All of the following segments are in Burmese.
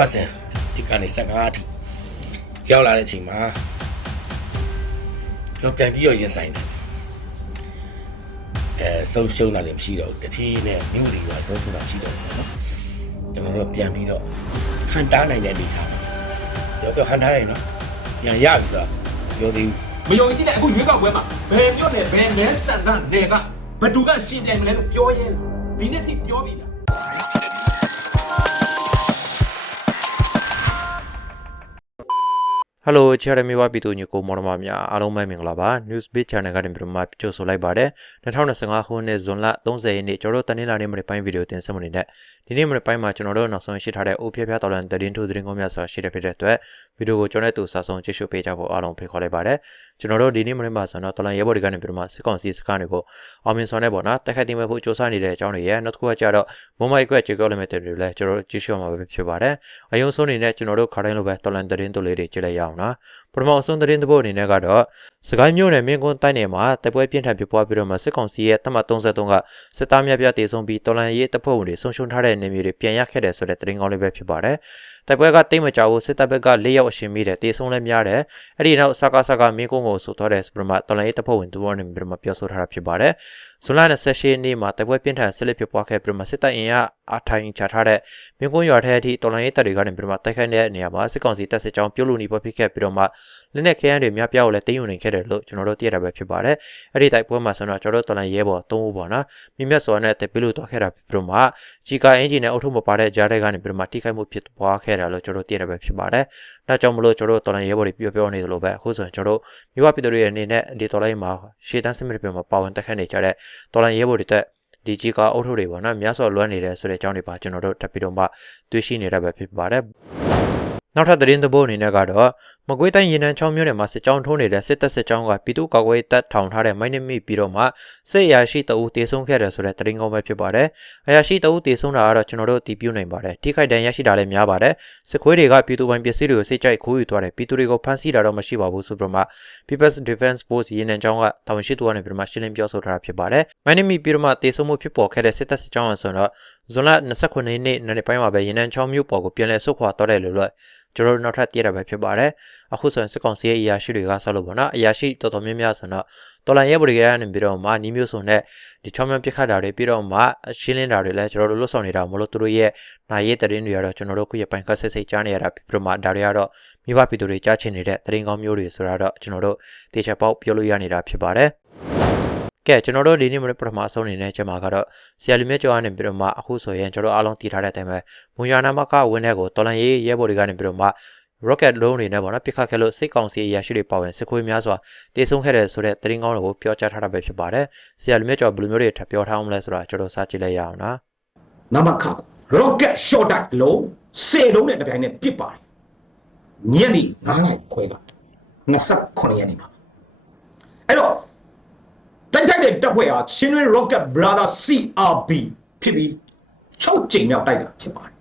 ပတ်စင်ဒီကနေ15အထိရောက်လာတဲ့အချိန်မှာကျွန်တော်ပြန်ပြီးတော့ရင်ဆိုင်တယ်အဲဆုံးရှုံးတာလည်းမရှိတော့ဘူးတဖြည်းနဲ့မြို့တွေပါဆုံးရှုံးတာရှိတော့တယ်နော်ကျွန်တော်တို့ပြန်ပြီးတော့ဟန်တားနိုင်တဲ့အနေထားပြောပြောဟန်တားနိုင်နော်ပြန်ရပြီဆိုတာပြောသေးဘူးမယုံကြည်တဲ့အခုရွေးကောက်ပွဲမှာဘယ်မျိုးနဲ့ဘယ်မဲဆန္ဒနယ်ကဘယ်သူကရှင်ပြိုင်မလဲလို့ပြောရဲလားဒီနေ့ထိပြောပြီလား ဟယ်လိုချာရမီဝပီတူညကိုမော်ဒမာများအားလုံးပဲမင်္ဂလာပါ News Beat Channel ကနေပြန်မှကြိုဆိုလိုက်ပါတယ်2025ခုနှစ်ဇွန်လ30ရက်နေ့ကျွန်တော်တို့တနင်္လာနေ့မနေ့ပိုင်းဗီဒီယိုတင်ဆက်မနေတဲ့ဒီနေ့မနေ့ပိုင်းမှာကျွန်တော်တို့နောက်ဆုံးရှိထားတဲ့အိုးဖျက်ဖျားတော်လန်သတင်းထိုးသတင်းကောင်းများစွာရှိတဲ့ဖြစ်တဲ့အတွက်ဗီဒီယိုကိုကျွန်တော်တို့စာဆုံးကြည့်ရှုပေးကြဖို့အားလုံးဖိတ်ခေါ်လိုက်ပါတယ် ကျွန်တော်တို့ဒီနေ့မနေ့မှာဆိုတော့တော်လန်ရဲဘော်တွေကနေပြန်မှစစ်ကောင်စီစကားတွေကိုအောင်မြင်စွာနဲ့ပေါ့နော်တက်ခတ်တင်မဲ့ဖို့စ조사နေတဲ့အကြောင်းတွေရဲ့နောက်တစ်ခုကကြတော့မွန်မိုက်ကွက်ဂျေကောလီမီတာတွေလည်းကျွန်တော်တို့ကြည့်ရှုမှာပဲဖြစ်ပါတယ်အယုံဆုံးနေနဲ့ကျွန်တော်တို့ခါတိုင်းလိုပဲတော်လန်သတင်းတို့လေးတွေကြည့်လိုက်ရအောင်နော်ပထမအဆုံးသတင်းသဘောအနေနဲ့ကတော့စကိုင်းမြို့နယ်မင်းကွန်းတိုက်နယ်မှာတပ်ပွဲပြင်းထန်ပြပွားပြီးတော့မှစစ်ကောင်စီရဲ့တပ်မ33ကစစ်သားများပြတေဆုံးပြီးတော်လန်ရေးတပ်ဖွဲ့ဝင်တွေဆုံးရှုံးထားတဲ့နေမျိုးတွေပြန်ရခဲ့တယ်ဆိုတဲ့သတင်းကောင်းလေးပဲဖြစ်ပါတယ်။တပ်ပွဲကတိတ်မကြဘူးစစ်တပ်ဘက်က၄ရောက်အရှင်မိတယ်တေဆုံးလည်းများတယ်။အဲ့ဒီနောက်စကားစကားမင်းကွန်းကိုဆိုသွားတဲ့စပရမတော်လန်ရေးတပ်ဖွဲ့ဝင်တို့နဲ့ပြီးတော့မှပြောဆိုထားတာဖြစ်ပါတယ်။ဇွန်လ28ရက်နေ့မှာတပ်ပွဲပြင်းထန်ဆက်လက်ပြပွားခဲ့ပြီးတော့မှစစ်တပ်အင်အား အထိုင်ချထားတဲ့မင်းကွန်းရွာထဲအထိတော်လန်ရေးတပ်တွေကနေပြီးတော့မှတိုက်ခိုက်တဲ့နေရာမှာစစ်ကောင်စီတပ်စစ်ကြောင်းပြုတ်လို့နေပေါ်ဖြစ်ခဲ့ပြီးတော့မှလက်နဲ့ခဲယမ်းတွေများပြားကိုလည်းတင်းယူနေခဲ့တယ်လို့ကျွန်တော်တို့သိရတာပဲဖြစ်ပါတယ်။အဲ့ဒီတိုက်ပွဲမှာဆိုတော့ကျွန်တော်တို့တော်လန်ရဲဘော်၃ဦးပေါ့နော်။မြင့်မြတ်စွာနဲ့တက်ပြီးလို့တော့ခဲ့တာပြီးတော့မှဂျီကာအင်ဂျင်နဲ့အုတ်ထုမပါတဲ့ကြားတဲ့ကနေပြီးတော့မှထိခိုက်မှုဖြစ်ပွားခဲ့တာလို့ကျွန်တော်တို့သိရတာပဲဖြစ်ပါတယ်။ဒါကြောင့်မလို့ကျွန်တော်တို့တော်လန်ရဲဘော်တွေပြောပြောနေသလိုပဲအခုဆိုရင်ကျွန်တော်တို့မိဘပြည်သူတွေရဲ့အနေနဲ့ဒီတော်လိုင်းမှာရှေ့တန်းစစ်မြေပြင်မှာပါဝင်တက်ခတ်နေကြတဲ့တော်လန်ရဲဘော်တွေတက် ဒီကြီးကအုတ်ထုတွေပေါ့နော်မြတ်စွာလွမ်းနေတယ်ဆိုတဲ့အကြောင်းတွေပါကျွန်တော်တို့တက်ပြီးတော့မှတွေ့ရှိနေတာပဲဖြစ်ပါတယ်။ နောက်ထပ်သတင်းသဘောအနေနဲ့ကတော့မကွေးတိုင်းရေနံချောင်းမြို့နယ်မှာစစ်ကြောင်းထိုးနေတဲ့စစ်တပ်စစ်ကြောင်းကပြည်သူ့ကာကွယ်တပ်ထောင်ထားတဲ့မိုင်းနမီပြီးတော့မှစစ်အရာရှိတအူးတေဆုံးခဲ့တယ်ဆိုတဲ့သတင်းကောင်းပဲဖြစ်ပါတယ်။အရာရှိတအူးတေဆုံးတာကတော့ကျွန်တော်တို့အတည်ပြုနိုင်ပါတယ်။ထိခိုက်ဒဏ်ရရှိတာလည်းများပါတယ်။စစ်ခွေးတွေကပြည်သူပိုင်ပစ္စည်းတွေကိုစိတ်ကြိုက်ခိုးယူသွားတယ်ပြည်သူတွေကိုဖမ်းဆီးတာတော့မရှိပါဘူးဆိုပြီးတော့မှ People's Defense Force ရေနံချောင်းကတာဝန်ရှိသူကနေပြီးတော့မှရှင်းလင်းပြောဆိုထားတာဖြစ်ပါတယ်။မိုင်းနမီပြီးတော့မှတေဆုံးမှုဖြစ်ပေါ်ခဲ့တဲ့စစ်တပ်စစ်ကြောင်းအဆိုတော့ဇွန်လ29ရက်နေ့နေ့ပိုင်းမှာပဲရေနံချောင်းမြို့ပေါ်ကိုပြန်လည်ဆုတ်ခွာတော့တယ်လို့လည်း ကျွန်တော်တို့နောက်ထပ်သိရတာပဲဖြစ်ပါတယ်။အခုဆိုရင်စစ်ကောင်စီရဲ့အရာရှိတွေကဆောက်လို့ပေါ့နော်။အရာရှိတော်တော်များများဆိုတော့တော်လန်ရဲဗြိဂေကနေပြီးတော့မှနီးမျိုးစုံနဲ့ဒီချောင်းမျိုးပြစ်ခတ်တာတွေပြီးတော့မှရှင်းလင်းတာတွေလည်းကျွန်တော်တို့လွတ်ဆောင်နေတာမလို့သူတို့ရဲ့နိုင်ရေးတရင်တွေကတော့ကျွန်တော်တို့ခုရပိုင်ခတ်ဆက်စိတ်ကြားနေရတာပြီးတော့မှဒါတွေကတော့မိဘပြည်သူတွေကြားချင်နေတဲ့တရင်ကောင်းမျိုးတွေဆိုတာတော့ကျွန်တော်တို့တေချာပေါက်ပြောလို့ရနေတာဖြစ်ပါတယ်။ ကဲကျွန်တော်တို့ဒီနေ့မနေ့ပထမဆုံးအနေနဲ့ကျွန်မကတော့ဆရာလူမြတ်ကျော်ကနေပြီးတော့မှအခုဆိုရင်ကျွန်တော်အားလုံးတည်ထားတဲ့အတိုင်းပဲမွန်ရနာမကဝင်းတဲ့ကိုတော်လန်ရေးရဲဘော်တွေကနေပြီးတော့မှ rocket လုံးတွေနဲ့ပေါ့နော်ပြစ်ခတ်ခဲ့လို့စိတ်ကောင်စီအရာရှိတွေပါဝင်စစ်ခွေးများစွာတေဆုံးခဲ့တယ်ဆိုတဲ့သတင်းကောင်းတွေကိုပြောကြားထားတာပဲဖြစ်ပါတယ်ဆရာလူမြတ်ကျော်ဘယ်လိုမျိုးတွေထပ်ပြောထားအောင်လဲဆိုတာကျွန်တော်စကြည့်လိုက်ရအောင်နော်နမခါကို rocket shot တိုက်လုံးစေလုံးနဲ့တစ်ပြိုင်နဲ့ပစ်ပါတယ်ညနေ9နာရီခွဲက29ရက်နေ့မှာအဲ့တော့ တိုက်တိုက်တဲ့တပ်ဖွဲ့ဟာ Chinese Rocket Brother CRB ဖြစ်ပြီး6ကြိမ်မြောက်တိုက်တာဖြစ်ပါတယ်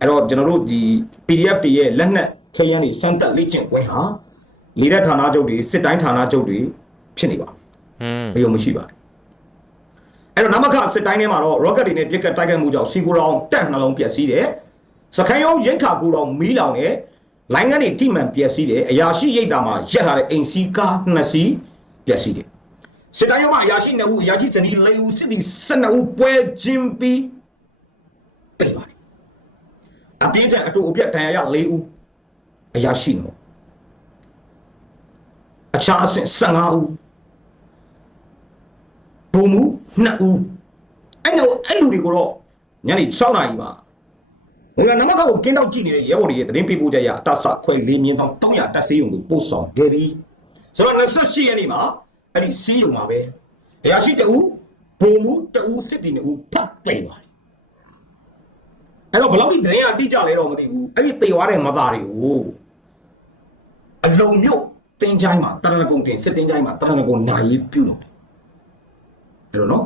အဲ့တော့ကျွန်တော်တို့ဒီ PDF တွေရဲ့လက်နက်ခရမ်းတွေစမ်းသက်လေ့ကျင့်ခွင့်ဟာလေတပ်ဌာနချုပ်တွေစစ်တိုင်းဌာနချုပ်တွေဖြစ်နေပါอืมမယုံမရှိပါဘူးအဲ့တော့နမခစစ်တိုင်းထဲမှာတော့ rocket တွေနဲ့ပြစ်ကတ်တိုက်ခိုက်မှုကြောင့်စီကိုရောင်တက်နှလုံးပျက်စီးတယ်စခိုင်းရုံးရိတ်ခါကိုရောင်မီးလောင်တယ်လိုင်းကနေထိမှန်ပျက်စီးတယ်အရာရှိရိတ်တာမှာရက်ထားတဲ့အိမ်စီကားနှစ်စီးပျက်စီးတယ် စစ်တိုင်းရုံးမှာအရာရှိ2ဦးအရာရှိဇနီး4ဦးစစ်သည်12ဦးပွဲချင်းပြီးတိတ်ပါတယ်အပြင်းထန်အတူအပြတ်ဒဏ်ရာရ4ဦးအရာရှိနော်အခြားအဆင့်15ဦးဘုံမူနှစ်ဦးအဲ့တော့အဲ့လူတွေကိုတော့ညနေ6နာရီမှာဟိုကနမကောက်ကိုကင်းတော့ကြည့်နေတဲ့ရဲဘော်တွေရဲ့သတင်းပေးပို့ချက်ရအတဆခွဲလေးမြင်းတော့300တက်ဆေးရုံကိုပို့ဆောင်ခဲ့ပြီဆိုတော့28ရက်နေ့မှာ အဲ့ဒီဆေးရုံမှာပဲအရာရှိတဦးဘုံမူတဦးစစ်တီနှစ်ဦးဖတ်သိမ်းပါတယ်အဲ့တော့ဘယ်လောက်ဒီသတင်းအတိအကျလဲတော့မသိဘူးအဲ့ဒီတေသွားတဲ့မသားတွေကိုအလုံးမြို့တင်းချိုင်းမှာတရဏဂုံတင်စစ်တင်းချိုင်းမှာတရဏဂုံနိုင်ပြုလုပ်တယ်အဲ့တော့နော်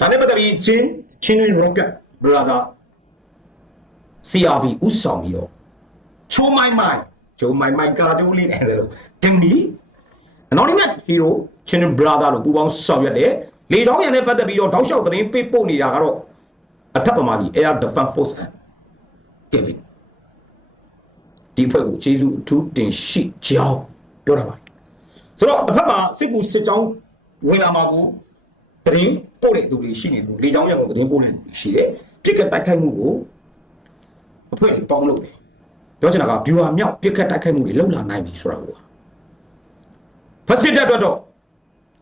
ဒါနဲ့ပတ်သက်ပြီးချင်းချင်းရက်ကတ်ဘရာသာ CRB ဥဆောင်ပြီးတော့ချိုးမိုင်းမိုင်းချိုးမိုင်းမိုင်းကာတူးလေးနဲ့ဆိုလို့တင်ဒီ anonymous hero ချင်းဘရာ သာလို့ပူပေါင်းဆောင်ရွက်တယ်လေချောင်းရံနဲ့ပတ်သက်ပြီးတော့တောက်လျှောက်သတင်းပေးပို့နေတာကတော့အထက်ပမာကြီး Air Defense Force and David ဒီအဖွဲ့ကိုကျေးဇူးအထူးတင်ရှိကြောင်းပြောတာပါဆိုတော့တစ်ဖက်မှာစစ်ကူစစ်ကြောင်းဝင်လာမှာကိုတရင်ပို့တဲ့သူတွေရှိနေလို့လေကြောင်းရောက်တရင်ပို့တဲ့သူတွေရှိတယ်ပြစ်ကတ်တိုက်ခိုက်မှုကိုအဖွဲ့တွေပေါင်းလုပ်တယ်ပြောချင်တာက viewer မြောက်ပြစ်ကတ်တိုက်ခိုက်မှုတွေလုံလာနိုင်ပြီဆိုတာကိုဖက်စစ်တပ်အတွက်တော့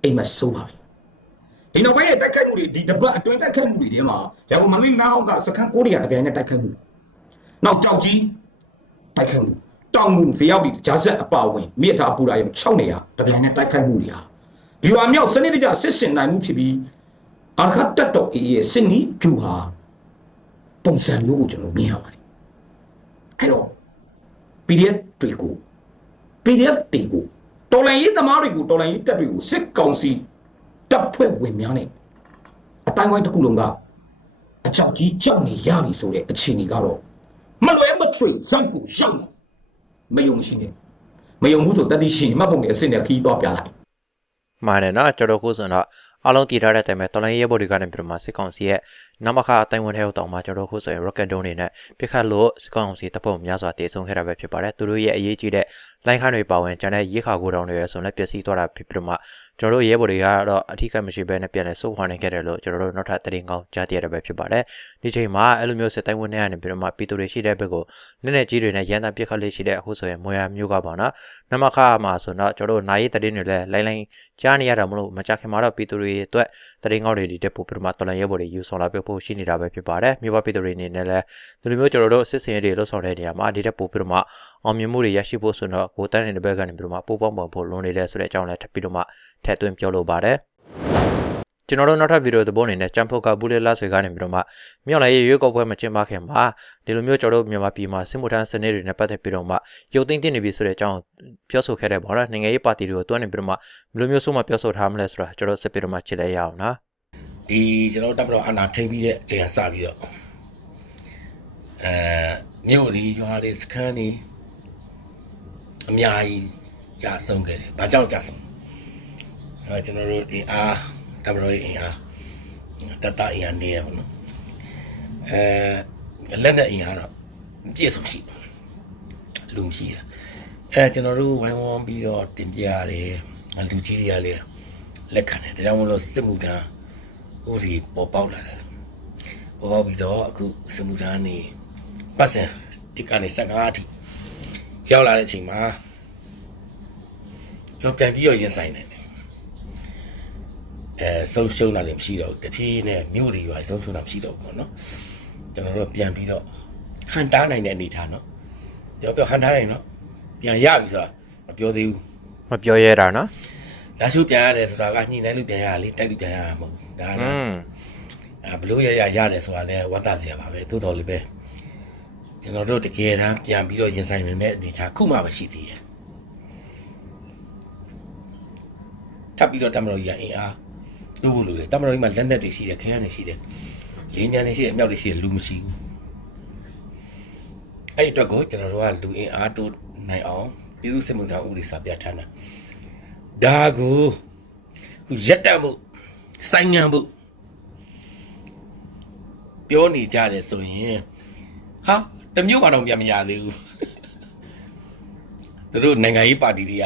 အိမ်မဆိုးပါဘူးဒီနောက်ပိုင်းရဲ့တိုက်ခိုက်မှုတွေဒီတပတ်အတွင်းတိုက်ခိုက်မှုတွေထဲမှာရန်ကုန်မန္တလေးနားအောင်ကစခန်းကိုရီးယားတပြိုင်နက်တိုက်ခိုက်မှုနောက်ကြောက်ကြီးတိုက်ခိုက်မှုတောင်ငူဖျောက်ပြီးဂျာဆက်အပါဝင်မြစ်ထားပူရာရုံ6နေရတပြိုင်နက်တိုက်ခိုက်မှုတွေဟာဒီဝါမြောက်စနစ်တကျစစ်စင်နိုင်မှုဖြစ်ပြီးအာခတ်တက်တော့အေးရဲ့စစ်နီးဖြူဟာပုံစံမျိုးကိုကျွန်တော်မြင်ရပါတယ်အဲ့တော့ PDF တွေကို PDF တွေကို တော်လိုင်းရေးသမားတွေကိုတော်လိုင်းရေးတပ်တွေကိုစစ်ကောင်စီတပ်ဖွဲ့ဝင်များနဲ့အတိုင်းဝိုင်းတစ်ခုလုံးကအကြောက်ကြီးကြောက်နေရပြီဆိုတဲ့အခြေအနေကတော့မလွဲမထွေရိုက်ကိုရှောက်နေမယုံမရှိနဲ့မယုံဘူးဆိုတတိရှိရင်မှတ်ပုံနဲ့အစ်စ်နဲ့ခီးတော့ပြလိုက်မှန်တယ်နော်ကျွန်တော်ခုဆိုတော့ အားလုံးတည်ထားတဲ့အတိုင်းပဲတော်လိုင်းရဲဘော်တွေကနေပြီးတော့မှစစ်ကောင်စီရဲ့နမခအတိုင်းဝန်ထဲကိုတောင်းမှကျွန်တော်ခုဆိုရင် rocket drone တွေနဲ့ပြစ်ခတ်လို့စစ်ကောင်စီတပ်ဖွဲ့များစွာတည်ဆုံခဲ့တာပဲဖြစ်ပါတယ်သူတို့ရဲ့အရေးကြီးတဲ့လိုင်းခန်းတွေပါဝင်ကျန်တဲ့ရေခါကိုတောင်တွေရဆိုလည်းပျက်စီးသွားတာဖြစ်ပြီးတော့မှကျွန်တော်တို့ရဲဘော်တွေကတော့အထီးကမရှိဘဲနဲ့ပြန်လဲစုပ်ခွာနေခဲ့တယ်လို့ကျွန်တော်တို့နောက်ထပ်သတင်းကောင်းကြားသိရတာပဲဖြစ်ပါတယ်ဒီချိန်မှာအဲ့လိုမျိုးစစ်တိုင်းဝန်ထဲကနေပြီးတော့မှပြည်သူတွေရှိတဲ့ဘက်ကိုနည်းနည်းကြီးတွေနဲ့ရန်တမ်းပြစ်ခတ်လေးရှိတဲ့အခုဆိုရင်မွေရမျိုးကပေါ့နော်နမခမှာဆိုတော့ကျွန်တော်တို့နိုင်ရေးသတင်းတွေလည်းလိုင်းလိုင်းကြားနေရတာမလို့မကြခင်မှာတော့ပြည်သူတွေအတွက်သတင်းကောင်းတွေဒီတက်ပို့ပြီးတော့မှတော်လန်ရဲဘော်တွေယူဆောင်လာပြဖို့ရှိနေတာပဲဖြစ်ပါတယ်မြို့ပပြည်သူတွေအနေနဲ့လည်းဒီလိုမျိုးကျွန်တော်တို့စစ်စင်ရေးတွေလှုပ်ဆောင်တဲ့နေရာမှာဒီတက်ပို့ပြီးတော့မှအောင်မြင်မှုတွေရရှိဖို့ဆိုတော့ကိုတန်းနေတဲ့ဘက်ကနေပြီးတော့မှပို့ပေါင်းပေါင်းဖို့လွန်နေတယ်ဆိုတဲ့အကြောင်းလည်းထပ်ပြီးတော့မှထည့်သွင်းပြောလိုပါတယ် ကျွန်တော်တို့နောက်ထပ်ဗီဒီယိုသဘောအနေနဲ့ကြမ်ဖုတ်ကဘူးလေလာဆွေကနေပြီးတော့မှမြောက်လိုက်ရွေးကောက်ပွဲမကျင်းပခင်မှာဒီလိုမျိုးကျွန်တော်တို့မြန်မာပြည်မှာစစ်မှုထမ်းစနစ်တွေနဲ့ပတ်သက်ပြီးတော့မှရုပ်သိမ်းတင်နေပြီဆိုတဲ့အကြောင်းပြောဆိုခဲ့တဲ့ပေါ့နော်နိုင်ငံရေးပါတီတွေကိုတွန်းနေပြီးတော့မှဘယ်လိုမျိုးဆုံးမပြောဆိုထားမလဲဆိုတာကျွန်တော်စစ်ပြီးတော့မှချစ်လဲရအောင်နော်ဒီကျွန်တော်တပ်မတော်အနာထိန်ပြီးတဲ့အချိန်ကစပြီးတော့အဲမြို့ဒီရွာတွေစခန်းတွေအများကြီးကြာဆုံးခဲ့တယ်။ဘာကြောင့်ကြာဆုံး။အဲကျွန်တော်တို့ဒီအား တပ်မတော်ရဲ့အင်အားတတအင်အားနေရပါတော့။အဲလက်နဲ့အင်အားတော့ပြည့်စုံရှိတယ်လူမရှိတာ။အဲကျွန်တော်တို့ဝိုင်းဝန်းပြီးတော့တင်ပြရတယ်။လူကြီးတွေကလည်းလက်ခံတယ်။ဒါကြောင့်မလို့စစ်မှုထမ်းဥစီပေါ်ပေါက်လာတယ်ပေါ်ပေါက်ပြီးတော့အခုစမှုသားနေပတ်စံဒီကနေ15အထိရောက်လာတဲ့အချိန်မှာကျွန်တော်ပြန်ပြီးတော့ရင်ဆိုင်နေတယ် အဲဆုံးရှုံးတာလည်းမရှိတော့ဘူးတဖြည်းနဲ့မြို့တွေရွာဆုံးရှုံးတာမရှိတော့ဘူးပေါ့နော်ကျွန်တော်တို့ပြန်ပြီးတော့ဟန်တားနိုင်တဲ့အနေထားနော်ကျွန်တော်ပြောဟန်တားနိုင်နော်ပြန်ရပြီဆိုတာမပြောသေးဘူးမပြောရဲတာနော်လာရှုပြန်ရတယ်ဆိုတာကညှိနှိုင်းလို့ပြန်ရတာလေတိုက်လို့ပြန်ရတာမဟုတ်ဘူးဒါကอืมအဲဘလို့ရရရတယ်ဆိုတာလဲဝတ်သားစရာပါပဲသို့တော်လည်းပဲကျွန်တော်တို့တကယ်တမ်းပြန်ပြီးတော့ရင်ဆိုင်နေတဲ့အနေချာခုမှပဲရှိသေးတယ်ထပ်ပြီးတော့တမတော်ကြီးကအင်အား လို့လို့လေတမတော်ကြီးမှာလက်နက်တွေရှိတယ်ခဲရနေရှိတယ်လင်းညာနေရှိတယ်အမြောက်တွေရှိတယ်လူမရှိဘူးအဲ့ဒီအတွက်ကိုကျွန်တော်တို့ကလူအင်အားတိုးနိုင်အောင်ပြည်သူစစ်မှုထမ်းဥပဒေစာပြဋ္ဌာန်းတာဒါကိုခုရက်တက်မှုစိုင်းငံမှုပြောနေကြတယ်ဆိုရင်ဟာတမျိုးမှတော့ပြန်မရသေးဘူးသူတို့နိုင်ငံရေးပါတီတွေက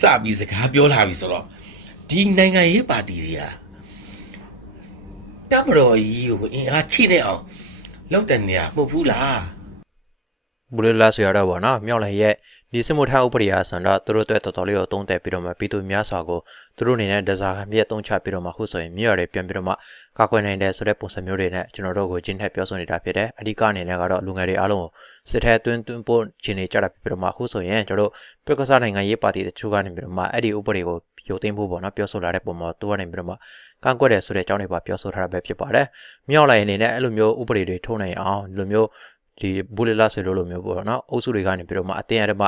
စပြီးစကားပြောလာပြီဆိုတော့ ဒီနိုင်ငံရေးပါတီတွေကတပ်မတော်ကြီးကိုအင်အားချိနေအောင်လုပ်တဲ့နေရာမဟုတ်ဘူးလားဘူးလေလာဆိုရတော့ဗောနော်မြောက်လိုက်ရဲ့ ဒီစစ်မှုထမ်းဥပဒေအားဆိုတော့သူတို့အတွက်တော်တော်လေးကိုတုံးတက်ပြီးတော့မှပြည်သူများစွာကိုသူတို့အနေနဲ့ဒဇာခံပြည့်တုံးချပြီးတော့မှခုဆိုရင်မြို့ရတွေပြန်ပြီးတော့မှကာကွယ်နိုင်တယ်ဆိုတဲ့ပုံစံမျိုးတွေနဲ့ကျွန်တော်တို့ကိုကျင်းထက်ပြောဆိုနေတာဖြစ်တယ်အဓိကအနေနဲ့ကတော့လူငယ်တွေအားလုံးကိုစစ်ထဲတွင်းတွင်းပို့ခြင်းနေကြတာဖြစ်ပြီးတော့မှခုဆိုရင်ကျွန်တော်တို့ပြက္ခစနိုင်ငံရေးပါတီတချို့ကနေပြီးတော့မှအဲ့ဒီဥပဒေကိုရုပ်သိမ်းဖို့ပေါ့နော်ပြောဆိုလာတဲ့ပုံမှာသူကနေပြီးတော့မှကန့်ကွက်တယ်ဆိုတဲ့အကြောင်းတွေပါပြောဆိုထားတာပဲဖြစ်ပါတယ်မြောက်လိုက်အနေနဲ့အဲ့လိုမျိုးဥပဒေတွေထုတ်နိုင်အောင်ဒီလိုမျိုး ဒီဘူလီလာဆိုလိုလိုမျိုးပေါ့နော်အုပ်စုတွေကနေပြီးတော့မှအတင်းအဓမ္မ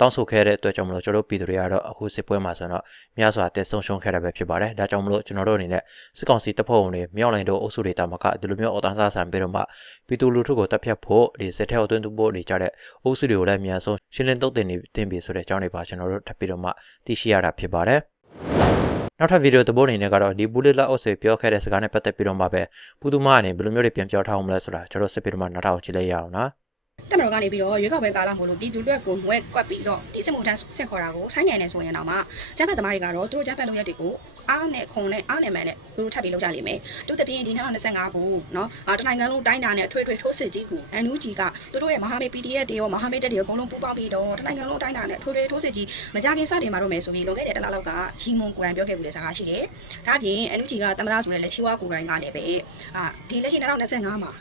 တောင်းဆိုခဲ့တဲ့အတွက်ကြောင့်မလို့ကျွန်တော်တို့ပြည်သူတွေကတော့အခုစစ်ပွဲမှာဆိုတော့များစွာတက်ဆုံးရှုံးခဲ့တာပဲဖြစ်ပါတယ်ဒါကြောင့်မလို့ကျွန်တော်တို့အနေနဲ့စစ်ကောင်စီတပ်ဖွဲ့ဝင်တွေမြောက်လိုင်းတို့အုပ်စုတွေတာမကဒီလိုမျိုးအော်တန်းစားဆန်ပြီးတော့မှပြည်သူလူထုကိုတပ်ဖြတ်ဖို့ဒီစစ်ထဲကိုတွင်းသွင်းဖို့နေကြတဲ့အုပ်စုတွေကိုလည်းအများဆုံးရှင်းလင်းတုတ်တင်နေတင်ပြီဆိုတဲ့အကြောင်းတွေပါကျွန်တော်တို့ထပ်ပြီးတော့မှသိရှိရတာဖြစ်ပါတယ် နောက်ထပ်ဗီဒီယိုသဘောအနေနဲ့ကတော့ဒီဘူလီလာအော့ဆွေပြောခဲ့တဲ့စကားနဲ့ပတ်သက်ပြီးတော့မှပဲပူသူမအနေဘယ်လိုမျိုးတွေပြန်ပြောထားအောင်မလဲဆိုတာကျွန်တော်စစ်ပြီးတော့မှနောက်ထပ်ကြည့်လိုက်ရအောင်နော် တက်တော်ကနေပြီးတော့ရွေးကောက်ပွဲကာလမို့လို့ပြည်သူတွေကိုဝဲကွက်ပြီးတော့တိစမှုထမ်းဆင့်ခေါ်တာကိုဆိုင်ငံနေဆိုရင်တော့မှဂျပန်သမားတွေကတော့သူတို့ဂျပန်လူရက်တွေကိုအားနဲ့ခုံနဲ့အားနဲ့မန်နဲ့သူတို့ထပ်ပြီးလုပ်ကြလိမ့်မယ်သူတပြင်းဒီ2025ခုနော်တနိုင်ငံလုံးတိုင်းတာနဲ့ထွေထွေထိုးစစ်ကြီးကို NUG ကသူတို့ရဲ့မဟာမိတ် PDF တွေရောမဟာမိတ်တပ်တွေရောအကုန်လုံးပူးပေါင်းပြီးတော့တနိုင်ငံလုံးတိုင်းတာနဲ့ထွေထွေထိုးစစ်ကြီးမကြခင်စတင်မှာတော့မယ်ဆိုပြီးလွန်ခဲ့တဲ့တစ်လလောက်ကရီမွန်ကိုရိုင်းပြောခဲ့မှုလည်းစကားရှိတယ်ဒါ့အပြင် NUG ကသမ္မတဆိုတဲ့လက်ရှိဝါကိုရိုင်းကလည်းပဲအာဒီလက်ရှိ2025မှာ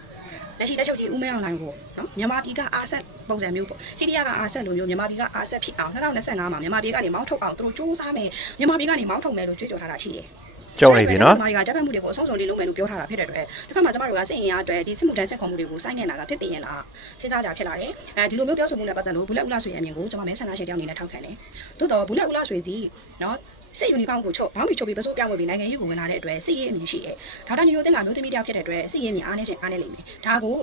လက်ရှိတက်ချုပ်ကြီးဦးမဲအောင်လိုင်းကိုနော်မြန်မာပြည်ကအာဆက်ပုံစံမျိုးပေါ့စီးရီးယားကအာဆက်လိုမျိုးမြန်မာပြည်ကအာဆက်ဖြစ်အောင်2025မှာမြန်မာပြည်ကနေမောင်းထုတ်အောင်သူတို့စူးစမ်းမယ်မြန်မာပြည်ကနေမောင်းထုတ်မယ်လို့ကြွေးကြော်ထားတာရှိတယ်ကြုံနေပြီနော်မြန်မာတွေကဂျပန်မှုတွေကိုအဆုံးစုံလေးလုပ်မယ်လို့ပြောထားတာဖြစ်တဲ့အတွက်တစ်ဖက်မှာကျမတို့ကစိတ်အင်အားအတွက်ဒီစစ်မှုထမ်းစစ်ခေါ်မှုတွေကိုစိုင်းနေတာကဖြစ်တည်ရင်လားစဉ်းစားကြဖြစ်လာတယ်အဲဒီလိုမျိုးပြောဆိုမှုနဲ့ပတ်သက်လို့ဘူးလက်ဦးလာဆိုရအမြင်ကိုကျမမဲဆန္ဒရှင်တယောက်အနေနဲ့ထောက်ခံတယ်သို့တော့ဘူးလက်ဦးလာဆိုသည်နော် စစ်ယူနီဖောင်းကိုချုပ်ဘောင်းမီချုပ်ပြီးပစိုးပြောင်းဝင်ပြီးနိုင်ငံရေးကိုဝင်လာတဲ့အတွက်စစ်ရေးအမြင်ရှိတယ်။ဒေါက်တာညိုတင်ကမျိုးသမီးတယောက်ဖြစ်တဲ့အတွက်စစ်ရေးအမြင်အားနေချင်းအားနေလိမ့်မယ်။ဒါကို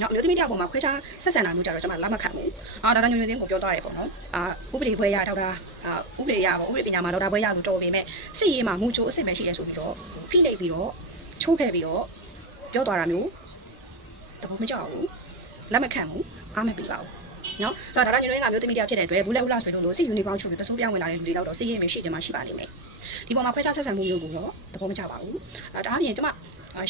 နော်မျိုးသမီးတယောက်ပေါ်မှာခွဲခြားဆက်ဆံတာမျိုးကြတော့ကျွန်မလက်မခံဘူး။အာဒေါက်တာညိုတင်ကိုပြောထားတယ်ပေါ့နော်။အာဥပဒေဘွဲရဒေါက်တာအာဥပဒေရပေါ့ဥပဒေပညာမှာဒေါက်တာဘွဲရလို့တော်ပေမဲ့စစ်ရေးမှာမူချိုးအစ်စ်ပဲရှိတယ်ဆိုပြီးတော့ဖိနှိပ်ပြီးတော့ချိုးဖဲ့ပြီးတော့ပြောသွားတာမျိုးတဘောမကြောက်ဘူး။လက်မခံဘူးအားမပေးပါဘူး။ နော်ဆိုတော့ဒါကညနေကမျိုးသမီးတယောက်ဖြစ်တဲ့အတွက်ဘူးလက်ဦးလာဆိုလို့လို့စစ်ယူနီဖောင်းချုပ်ပြီးပစိုးပြောင်းဝင်လာတဲ့လူတွေတော့စစ်ရေးမရှိချင်မှရှိပါလိမ့်မယ်။ဒီပေါ်မှာခွဲခြားဆက်ဆံမှုမျိုးကိုတော့သဘောမကျပါဘူး။အဲဒါအပြင်ကျမ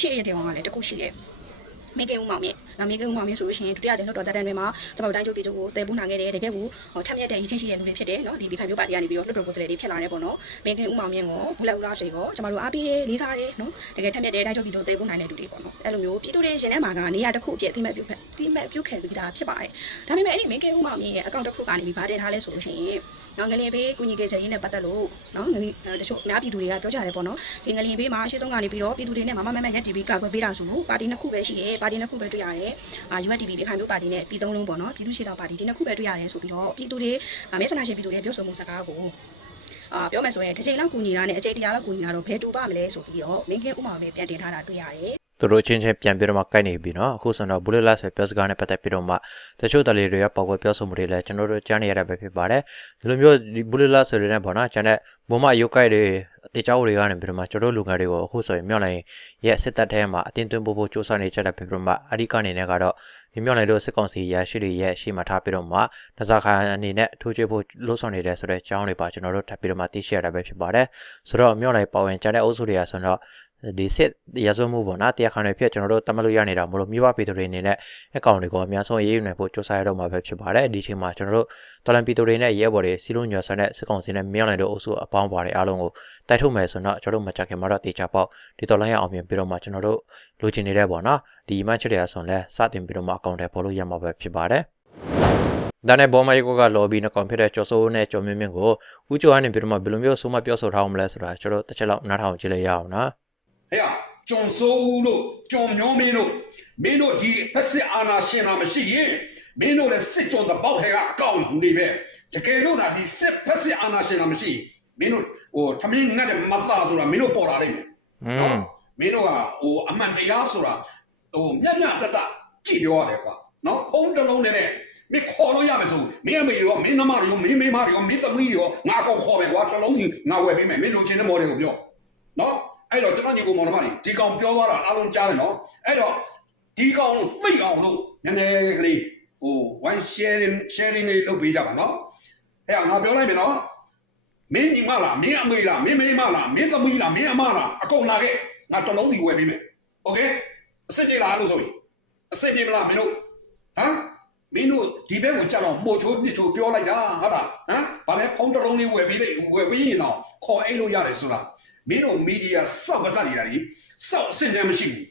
ရှေ့ရတဲ့ကောင်ကလည်းတခုရှိတယ်။မိကေဦးမောင်မြင့်။ နောက်မိကေဦးမောင်မြင့်ဆိုလို့ရှိရင်ဒုတိယကျင်းတော့တက်တန်းတွေမှာကျမတို့တိုင်းချုပ်ပြည်ချုပ်ကိုတည်ပူးနိုင်ခဲ့တယ်တကယ်ကိုထက်မြက်တဲ့ရည်ချင်းရှိတဲ့လူတွေဖြစ်တယ်နော်ဒီဘီခိုင်မျိုးပါတီကနေပြီးတော့လွတ်တော်ကိုယ်စားလှယ်တွေဖြစ်လာတယ်ပေါ့နော်မိကေဦးမောင်မြင့်ကိုဘူးလက်ဦးလားဆွေကိုကျမတို့အားပေးတယ်လေးစားတယ်နော်တကယ်ထက်မြက်တဲ့တိုင်းချုပ်ပြည်ချုပ်တည်ပူးနိုင်တဲ့လူတွေပေါ့နော်အဲ့လိုမျိုးပြည်သူတွေရှင်ထဲမှာကနေရာတစ်ခုအပြည့်အတိမဲ့ပြုတ်တိမဲ့ပြုတ်ခဲ့ပြီးသားဖြစ်ပါတယ်ဒါပေမဲ့အဲ့ဒီမိကေဦးမောင်မြင့်ရဲ့အကောင့်တစ်ခုကနေပြီးဗာတင်ထားလဲဆိုလို့ရှိရင် နော်ငလင်ဘေးကုညီကေချင်ရေးနဲ့ပတ်သက်လို့နော်ငလင်တချို့အများပြည်သူတွေကပြောကြတယ်ပေါ့နော်ဒီငလင်ဘေးမှာအရှိဆုံးကနေပြီးတော့ပြည်သူတွေနဲ့မမမမရက်တီဗီကာကွယ်ပေးတာဆိုလို့ပါတီနှစ်ခုပဲရှိတယ်ပါတီနှစ်ခုပဲတွေ့ရတယ်အာ UNDP ပြည်ခိုင်မျိုးပါတီနဲ့ပြည်သုံးလုံးပေါ့နော်ပြည်သူ့ရှေ့တော်ပါတီဒီနှစ်ခုပဲတွေ့ရတယ်ဆိုပြီးတော့ပြည်သူတွေမဲဆန္ဒရှင်ပြည်သူတွေပြောဆိုမှုစကားကိုအာပြောမယ်ဆိုရင်တစ်ချိန်လောက်ကူညီတာနဲ့အချိန်တရားလောက်ကူညီတာတော့ဘယ်တူပါမလဲဆိုပြီးတော့မင်းကင်းဥမာပဲပြန်တင်ထားတာတွေ့ရတယ် သူတို့ချင်းချင်းပြန်ပြီးတော့မှကိုက်နေပြီနော်အခုဆိုတော့ဘူးလလဆိုပြောစကားနဲ့ပတ်သက်ပြီးတော့မှတချို့တလေတွေကပေါက်ပွဲပြောဆိုမှုတွေလည်းကျွန်တော်တို့ကြားနေရတာပဲဖြစ်ပါတယ်ဒီလိုမျိုးဒီဘူးလလဆိုတွေနဲ့ပေါ့နော်ကျွန်တော်ဘုံမရုပ်ကိုက်တွေအတေချောက်တွေကနေပြီးတော့မှကျွန်တော်တို့လူငယ်တွေကိုအခုဆိုရင်မြောက်လိုက်ရဲ့စစ်တပ်ထဲမှာအတင်းသွင်းဖို့ဖို့စူးစမ်းနေကြတာဖြစ်ပြီးတော့မှအဓိကနေနဲ့ကတော့ဒီမြောက်လိုက်တို့စစ်ကောင်စီရရှိတွေရဲ့ရှိမှထားပြီးတော့မှနဇာခန်အနေနဲ့ထိုးချွေးဖို့လှုံ့ဆော်နေတဲ့ဆိုတဲ့အကြောင်းတွေပါကျွန်တော်တို့ထပ်ပြီးတော့မှသိရှိရတာပဲဖြစ်ပါတယ်ဆိုတော့မြောက်လိုက်ပါဝင်ကြတဲ့အုပ်စုတွေကဆိုတော့ ဒီစစ်ရဆိုမှုပေါ့နော်တရားခံတွေဖြစ်ကျွန်တော်တို့တတ်မှတ်လို့ရနေတာမလို့မိဘပေသူတွေအနေနဲ့အကောင့်တွေကိုအများဆုံးရေးယူနိုင်ဖို့စူးစမ်းရတော့မှာပဲဖြစ်ပါတယ်ဒီချိန်မှာကျွန်တော်တို့တော်လန်ပီတိုတွေနဲ့ရဲဘော်တွေစီလုံးညွှန်ဆန်တဲ့စစ်ကောင်စီနဲ့မြောက်နိုင်တဲ့အုပ်စုအပေါင်းပါတွေအားလုံးကိုတိုက်ထုတ်မယ်ဆိုတော့ကျွန်တော်တို့မကြခင်မှာတော့တေချာပေါက်ဒီတော်လန်ရအောင်မြင်ပြီးတော့မှကျွန်တော်တို့လိုချင်နေတဲ့ပေါ့နော်ဒီမှတ်ချက်တွေအဆွန်လဲစတင်ပြီးတော့မှအကောင့်တွေပေါ်လို့ရမှာပဲဖြစ်ပါတယ်ဒါနဲ့ဘောမရီကိုကလော်ဘီနဲ့ကွန်ပျူတာကျော်စိုးနဲ့ကျော်မြင့်မြင့်ကိုဦးကျော်ကနေပြီးတော့မှဘယ်လိုမျိုးဆိုမှပြောဆိုထားအောင်မလဲဆိုတာကျွန်တော်တို့တစ်ချက်လောက်နားထောင်ကြည့်လိုက်ရအောင်နော် ဟဲ့ဂျွန်ဆိုးဦးတို့ဂျွန်မျိုးမင်းတို့မင်းတို့ဒီဖက်စစ်အာဏာရှင်လာမရှိရင်မင်းတို့လည်းစစ်ကြုံတဲ့ပေါက်ထဲကအကောင့်နေပဲတကယ်လို့သာဒီစစ်ဖက်စစ်အာဏာရှင်လာမရှိမင်းတို့ဟိုထမင်းငတ်တဲ့မသားဆိုတာမင်းတို့ပေါ်လာလိမ့်မယ်อืมမင်းတို့ကဟိုအမှန်တရားဆိုတာဟိုမျက်မျက်တတကြည့်ပြောရတယ်ကွာနော်ဖုံးတစ်လုံးနဲ့နဲ့မင်းခေါ်လို့ရမယ်ဆိုမင်းအမေရောမင်းနှမရောမင်းမေမရောမင်းသမီးရောငါကောက်ခေါ်မယ်ကွာတစ်လုံးစီငါဝယ်ပေးမယ်မင်းတို့ချင်းတဲ့မော်တွေကိုပြောနော် အဲ့တော့ကျွန်တော်ညီကိုမောင်နှမတွေဒီကောင်ပြောသွားတာအားလုံးကြားတယ်နော်အဲ့တော့ဒီကောင်သိအောင်လို့နည်းနည်းကလေးဟို one sharing sharing လေးလုပ်ပေးကြပါနော်အဲ့ငါပြောလိုက်မယ်နော်မင်းညီမလားမင်းအမေလားမင်းမေမလားမင်းသမီးလားမင်းအမလားအကုန်လာခဲ့ ငါတစ်လုံးစီဝယ်ပေးမယ်โอเคအစ်စ်ပြေလားလို့ဆိုရင်အစ်စ်ပြေမလားမင်းတို့ဟမ်မင်းတို့ဒီဘက်ကိုကြောက်တော့မှုတ်ချိုးမြစ်ချိုးပြောလိုက်တာဟုတ်လားဟမ်ဗာလဲဖုံးတစ်လုံးလေးဝယ်ပေးလိုက်ဝယ်ပေးရင်တော့ခေါ်အိတ်လို့ရတယ်ဆိုတာ မင်းတို့မီဒီယာစောက်ပါစနေတာကြီးစောက်အဆင့်တန်းမရှိဘူး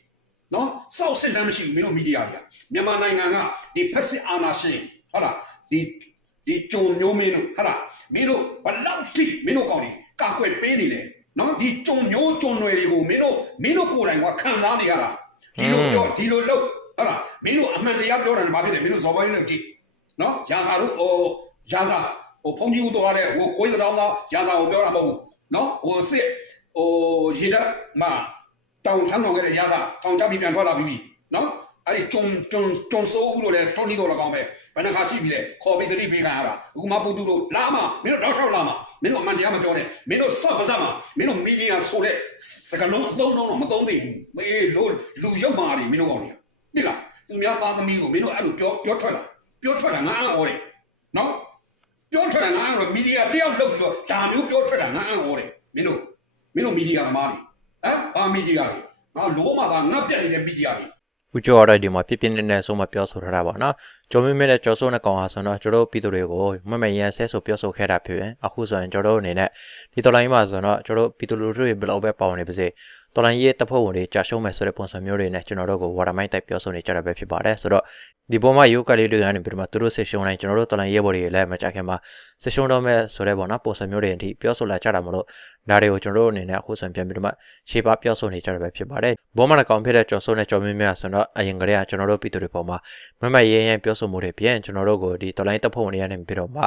နော်စောက်အဆင့်တန်းမရှိဘူးမင်းတို့မီဒီယာတွေကမြန်မာနိုင်ငံကဒီဖက်စစ်အာဏာရှင်ဟုတ်လားဒီဒီကြုံမျိုးမင်းတို့ဟုတ်လားမင်းတို့ဘလောက်ထိမင်းတို့ကောင်းနေကာကွယ်ပေးနေတယ်နော်ဒီကြုံမျိုးကြုံတွေတွေကိုမင်းတို့မင်းတို့ကိုယ်တိုင်ကခံစားနေရတာဒီလိုပြောဒီလိုလုပ်ဟုတ်လားမင်းတို့အမှန်တရားပြောတာလည်းဘာဖြစ်လဲမင်းတို့ဇော်ပိုင်းနဲ့ကြည့်နော်ရာဇာတို့ဟိုရာဇာဟိုဖုန်ကြီးဦးတော်ရတဲ့ဟိုကိုယ်တော်သားရာဇာကိုပြောတာမဟုတ်ဘူးနော်ဟိုစစ် ဟိုရေတပ်မှာတောင်ချမ်းဆောင်ခဲ့တဲ့ရာဇာတောင်ကြပြီးပြန်ထွက်လာပြီးနော်အဲ့ဒီကြုံကြုံကြုံစိုးဦးတို့လည်းတော်နီတော်လည်းကောင်းပဲဘယ်နှခါရှိပြီလဲခေါ်ပြီးတတိပေးခံရတာအခုမှပူတူတို့လာမမင်းတို့တောက်လျှောက်လာမမင်းတို့အမှန်တရားမပြောနဲ့မင်းတို့စောက်ပါစမ်းမမင်းတို့မီဒီယာဆိုတဲ့စကားလုံးအသုံးလုံးတော့မသုံးသိဘူးမေးလို့လူရုပ်မာတွေမင်းတို့ကောင်းနေတိလားသူများသားသမီးကိုမင်းတို့အဲ့လိုပြောပြောထွက်လာပြောထွက်တာငါအံ့ဩတယ်နော်ပြောထွက်တာငါအံ့ဩတယ်မီဒီယာတယောက်လောက်ပြီးတော့ဒါမျိုးပြောထွက်တာငါအံ့ဩတယ်မင်းတို့ မင်းတို့မီဒီယာသမားတွေဟမ်ဘာမီဒီယာတွေငါလောမှာသာငါပြက်နေတဲ့မီဒီယာတွေဦးကျော်ရတဲ့ဒီမှာပြပြနေနေဆုံးမပြောဆိုထားတာပေါ့နော်ကျော်မင်းမင်းနဲ့ကျော်စိုးနဲ့ကောင်ဟာဆိုတော့ကျွန်တော်တို့ပြည်သူတွေကိုမမရန်ဆဲဆိုပြောဆိုခဲ့တာဖြစ်ရင်အခုဆိုရင်ကျွန်တော်တို့အနေနဲ့ဒီတော်လိုင်းမှာဆိုတော့ကျွန်တော်တို့ပြည်သူလူထုတွေဘယ်လောက်ပဲပါဝင်နေပါစေတော်လိုင်းရဲ့တပ်ဖွဲ့ဝင်တွေကြာရှုံးမယ်ဆိုတဲ့ပုံစံမျိုးတွေနဲ့ကျွန်တော်တို့ကိုဝါဒမိုင်းတိုက်ပြောဆိုနေကြတာပဲဖြစ်ပါတယ်ဆိုတော့ဒီပေါ်မှာယူကလေးတွေကနေပြီးတော့မှသူတို့ဆက်ရှုံးတိုင်းကျွန်တော်တို့တော်လိုင်းရဲ့ဘော်တွေလည်းမကြခင်မှာဆက်ရှုံးတော့မဲ့ဆိုတဲ့ပေါ့နော်ပုံစံမျိုးတွေအထိပြောဆိုလာကြတာမလို့ဒါတွေကိုကျွန်တော်တို့အနေနဲ့အခုဆိုရင်ပြန်ပြီးတော့မှရှေ့ပါပြောဆိုနေကြတာပဲဖြစ်ပါတယ်ဘောမနကောင်ဖြစ်တဲ့ကျော်စိုးနဲ့ကျော်မင်းမြတ်ဆိုတော့အရင်ကတည်းကကျွန်တော်တို့ပြည်သူတွေပေါ်မှာမမရဲရဲပြောဆိုမှုတွေပြင်ကျွန်တော်တို့ကိုဒီတော်လိုင်းတပ်ဖွဲ့ဝင်တွေကနေပြီးတော့မှ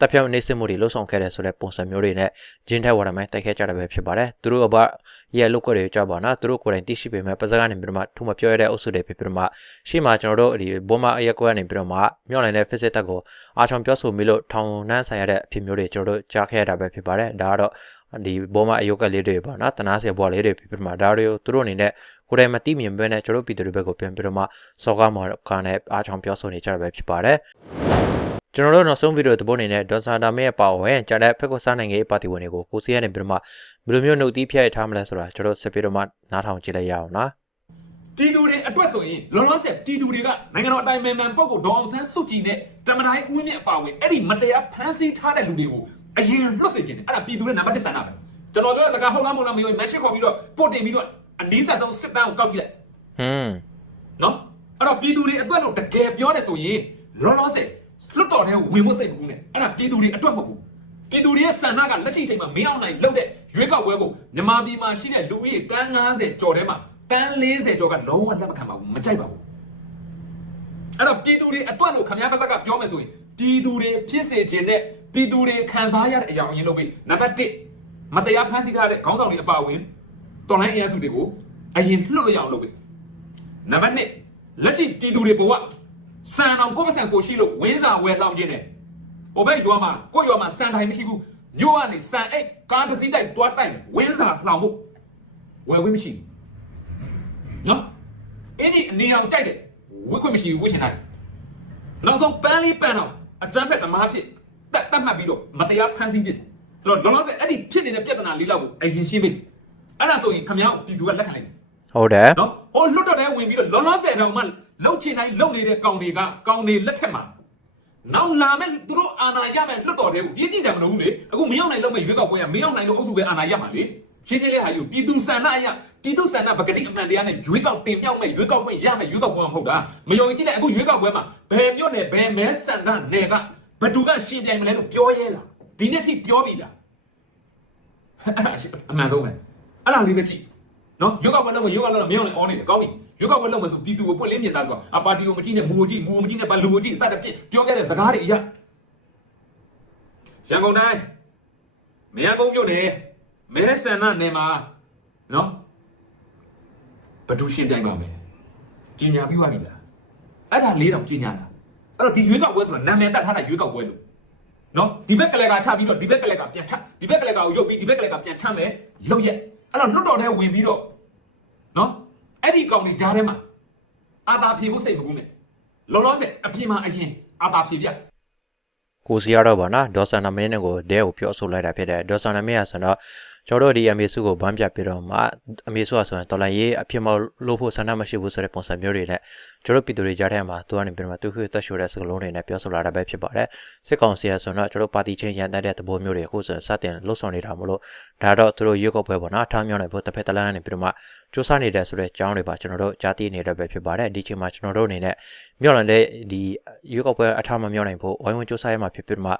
တပ်ဖြောင်းနေစစ်မှုတွေလှုပ်ဆောင်ခဲ့တဲ့ဆိုတဲ့ပုံစံမျိုးတွေနဲ့ဂျင်းထက်ဝါဒမိုင်းတိုက်ခဲ့ကြတာပဲဖြစ်ပါတယ်သူတို့အဘရဲ့လုတ်ခွက်တွေကြောက်ပါနော်သူတို့ကိုယ်တိုင်သိရှိပေမဲ့ပါစကနေပြီးတော့မှထူမပြောရတဲ့အုပ်စုတွေဖြစ်ပြီးတော့မှရှေ့မှာကျွန်တော်တို့ဒီဘောမအရက်ကွက်ကနေပြီးတော့မှမြောက်နိုင်တဲ့ physics တက်ကိုအာချောင်ပြောဆိုမိလို့ထောင်နှန်းဆိုင်ရတဲ့အဖြစ်မျိုးတွေကျွန်တော်တို့ကြားခဲ့ရတာပဲဖြစ်ပါတယ်ဒါကတော့ဒီဘောမအယုတ်ကလေးတွေပေါ့နော်တနာစရဘွားလေးတွေဖြစ်ပြီးမှဒါတွေကိုသူတို့အနေနဲ့ ကိုယ်တိုင်မသိမြင်ဘဲနဲ့ကျွန်တော်တို့ပြည်သူတွေဘက်ကိုပြန်ပြီးတော့မှစော်ကားမှာခါနဲ့အားချောင်ပြောဆိုနေကြတာပဲဖြစ်ပါတယ်ကျွန်တော်တို့နောက်ဆုံးဗီဒီယိုသဘောအနေနဲ့ဒေါ်ဆာတာမဲရဲ့ပါဝင်ကြာတဲ့ဖက်ကိုစားနိုင်ငံရေးပါတီဝင်တွေကိုကိုစီရနေပြီးတော့မှဘယ်လိုမျိုးနှုတ်သီးဖျက်ရထားမလဲဆိုတာကျွန်တော်ဆက်ပြီးတော့မှနားထောင်ကြည့်လိုက်ရအောင်နော်ပြည်သူတွေအတွက်ဆိုရင်လောလောဆယ်ပြည်သူတွေကနိုင်ငံတော်အတိုင်ပင်ခံပုဂ္ဂိုလ်ဒေါအောင်ဆန်းစုကြည်နဲ့တမန်တိုင်းဦးဝင်းမြင့်အပါအဝင်အဲ့ဒီမတရားဖမ်းဆီးထားတဲ့လူတွေကိုအရင်လွတ်စေချင်တယ်အဲ့ဒါပြည်သူတွေနံပါတ်1ဆန္ဒပဲကျွန်တော်ပြောတဲ့စကားဟုတ်လားမဟုတ်လားမပြောရင်မက်ရှစ်ခေါ်ပြီးတော့ပို့တင်ပြီးတော့ အနည်းဆက်ဆုံးစစ်တမ်းကိုကောက်ကြည့်လိုက်ဟွန်းနော်အဲ့တော့ပြည်သူတွေအတွက်တော့တကယ်ပြောတယ်ဆိုရင်လောလောဆယ်လွတ်တော်တဲ့ဝင်ဖို့စိတ်မကူးနဲ့အဲ့ဒါပြည်သူတွေအတွက်မဟုတ်ဘူးပြည်သူတွေရဲ့ဆန္ဒကလက်ရှိချိန်မှာမင်းအောင်နိုင်လှုပ်တဲ့ရွေးကောက်ပွဲကိုမြန်မာပြည်မှာရှိတဲ့လူဦးရေတန်း90ကျော်ထဲမှာတန်း40ကျော်ကလုံးဝလက်မခံပါဘူးမကြိုက်ပါဘူးအဲ့တော့ပြည်သူတွေအတွက်လို့ခမရပါစကပြောမယ်ဆိုရင်ပြည်သူတွေဖြစ်စေခြင်းနဲ့ပြည်သူတွေခံစားရတဲ့အရာကိုရင်းလို့ပြီးနံပါတ်1မတရားဖန်ဆီးထားတဲ့ခေါင်းဆောင်တွေအပါအဝင် တော်လိုင်းအင်အားစုတွေကိုအရင်လွတ်လို့ရအောင်လုပ်ပေးနံပါတ်2လက်ရှိပြည်သူတွေဘဝစံအောင်ကိုယ့်မဆန်ကိုရှိလို့ဝင်းစာဝယ်လောင်ခြင်းနဲ့ဟိုဘက်ရွာမှာကိုယ့်ရွာမှာစံတိုင်းမရှိဘူးမြို့ကနေစံအိတ်ကားတစ်စီးတိုက်တွားတိုက်မယ်ဝင်းစာလောင်ဖို့ဝယ်ခွင့်မရှိဘူးနော်အဲ့ဒီအနေအောင်ကြိုက်တယ်ဝယ်ခွင့်မရှိဘူးဝယ်ရှင်တိုင်းနောက်ဆုံးပန်းလေးပန်းတော့အကြမ်းဖက်သမားဖြစ်တက်တက်မှတ်ပြီးတော့မတရားဖမ်းဆီးဖြစ်တယ်ဆိုတော့လောလောဆယ်အဲ့ဒီဖြစ်နေတဲ့ပြဿနာလေးလောက်ကိုအရင်ရှင်းပေး အဲ့ဒါဆိုရင်ခမရောပြည်သူကလက်ခံလိုက်တယ်ဟုတ်တယ်နော်ဟိုလွတ်တော့တဲ့ဝင်ပြီးတော့လောလောဆယ်တော့မှလှုပ်ချင်တိုင်းလှုပ်နေတဲ့ကောင်တွေကကောင်တွေလက်ထက်မှာနောက်လာမဲ့သူတို့အာဏာရမဲ့လွတ်တော်တဲ့ကိုပြည့်ကြည့်တယ်မလို့ဘူးလေအခုမရောက်နိုင်လို့မဲ့ရွေးကောက်ပွဲရမရောက်နိုင်လို့အုပ်စုပဲအာဏာရမှာလေရှင်းရှင်းလေးဟာယူပြည်သူဆန္ဒအရပြည်သူဆန္ဒပကတိအမှန်တရားနဲ့ရွေးကောက်တင်မြောက်မဲ့ရွေးကောက်ပွဲရမဲ့ရွေးကောက်ပွဲမဟုတ်တာမယုံကြည်လိုက်အခုရွေးကောက်ပွဲမှာဘယ်မြို့နယ်ဘယ်မဲဆန္ဒနယ်ကဘယ်သူကရှင်းပြိုင်မလဲလို့ပြောရဲလားဒီနေ့ထိပြောပြီလားအမှန်ဆုံးပဲ အဲ့ဒါလေးပဲကြည့်နော်ယောဂဘလုံးကယောဂလုံးမရောက်နဲ့အောင်းနေတယ်ကောင်းပြီယောဂဘလုံးကဆိုပြည်သူကိုပွင့်လင်းမြင်သားဆိုတာအပါတီကိုမကြည့်နဲ့မူကိုကြည့်မူကိုမကြည့်နဲ့ဘာလူကိုကြည့်စတဲ့ပြစ်ပြောခဲ့တဲ့စကားတွေအရရန်ကုန်တိုင်းမရန်ကုန်မြို့နယ်မဲဆန္ဒနယ်မှာနော်ဘဒူရှင်းတိုင်းပါမယ်ကြီးညာပြီးသွားပြီလားအဲ့ဒါလေးတော့ကြီးညာလားအဲ့တော့ဒီရွေးကောက်ပွဲဆိုတာနာမည်တက်ထားတဲ့ရွေးကောက်ပွဲလို့နော်ဒီဘက်ကလည်းကချပြီးတော့ဒီဘက်ကလည်းကပြန်ချဒီဘက်ကလည်းကကိုရုပ်ပြီးဒီဘက်ကလည်းကပြန်ချမယ်လောက်ရက် အဲ့တော့လွတ်တော်တဲ့ဝင်ပြီးတော့နော်အဲ့ဒီကောင်တွေကြားထဲမှာအာသာဖြေဖို့စိတ်မကူးနဲ့လောလောဆယ်အပြင်မှာအရင်အာသာဖြေပြကိုစီရတော့ဗောနော်ဒေါ်ဆန်နာမင်းနဲ့ကိုဒဲကိုပြောဆိုလိုက်တာဖြစ်တယ်ဒေါ်ဆန်နာမင်းကဆိုတော့ကျွန်တော်တို့ဒီအမေစုကိုဗန်းပြပြီးတော့မှအမေစုကဆိုရင်တော်လိုင်းရေးအဖြစ်မလို့ဖို့ဆန္ဒမရှိဘူးဆိုတဲ့ပုံစံမျိုးတွေနဲ့ကျွန်တော်ပြည်သူတွေကြားထဲမှာသူကနေပြီးတော့သူခွေတက်ရှိုတဲ့စကလုံးတွေနဲ့ပြောဆိုလာတာပဲဖြစ်ပါတယ်စစ်ကောင်စီကဆိုတော့ကျွန်တော်ပါတီချင်းရန်တက်တဲ့သဘောမျိုးတွေအခုဆိုစတင်လှုပ်ဆောင်နေတာမလို့ဒါတော့သူတို့ရွေးကောက်ပွဲပေါ့နော်အထောင်းမြောင်းနေဖို့တစ်ဖက်တစ်လမ်းကနေပြီးတော့မှစူးစမ်းနေတဲ့ဆိုတဲ့အကြောင်းတွေပါကျွန်တော်တို့ကြားသိနေတဲ့ပဲဖြစ်ပါတယ်ဒီချိန်မှာကျွန်တော်တို့အနေနဲ့မြောက်လန်တဲ့ဒီရွေးကောက်ပွဲအထောက်မမြောက်နိုင်ဖို့ဝိုင်းဝန်းစူးစမ်းရမှာဖြစ်ပြီးတော့မှ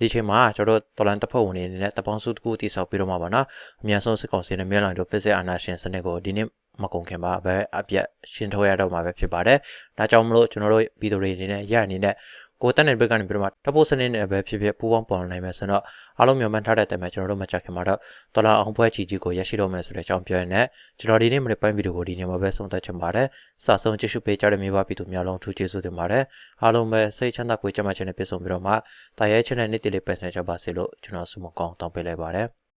ဒီချိန်မှာကျွန်တော်တို့တော်လန်တပ်ဖွဲ့ဝင်တွေအနေနဲ့တပေါင်းစုတစ်ခုတည်ဆောက်ပြီးတော့မှပါနော်အမြန်ဆုံးစစ်ကောင်စီနဲ့မြောက်လန်တို့ physical အာဏာရှင်စနစ်ကိုဒီနေ့မကုန်ခင်ပါပဲအပြတ်ရှင်းထုတ်ရတော့မှာပဲဖြစ်ပါတယ်။ဒါကြောင့်မလို့ကျွန်တော်တို့ပြည်သူတွေအနေနဲ့ရအနေနဲ့ ကိုတက်တဲ့ဘက်ကနေပြီးတော့မှတပိုးစနစ်နဲ့ပဲဖြစ်ဖြစ်ပူပေါင်းပေါ်နိုင်မယ်ဆိုတော့အားလုံးမြန်မာထားတဲ့အတိုင်းမှာကျွန်တော်တို့မကြခင်မှာတော့တော်လာအောင်ပွဲချီကြီးကိုရရှိတော့မယ်ဆိုတဲ့အကြောင်းပြောရင်းနဲ့ကျွန်တော်ဒီနေ့မနေ့ပိုင်းဗီဒီယိုကိုဒီနေ့မှာပဲဆုံးသက်ချင်ပါတယ်။စဆုံးကြည့်ရှုပေးကြတဲ့မိဘပြည်သူများလုံးထူးကျေးဇူးတင်ပါတယ်။အားလုံးပဲစိတ်ချမ်းသာကိုကြမ်းမှချင်တဲ့ပြည့်စုံပြီးတော့မှတာရဲချင်တဲ့နေ့တည်လေးပန်ဆင်ကြပါစေလို့ကျွန်တော်ဆုမကောင်းတောင်းပေးလိုက်ပါတယ်။